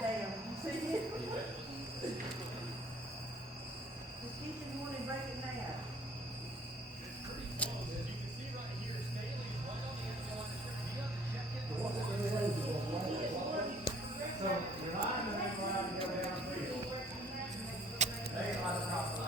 Damn, you see it? Just keep it one and break it now. So you're not gonna go out and go down the field. They are across the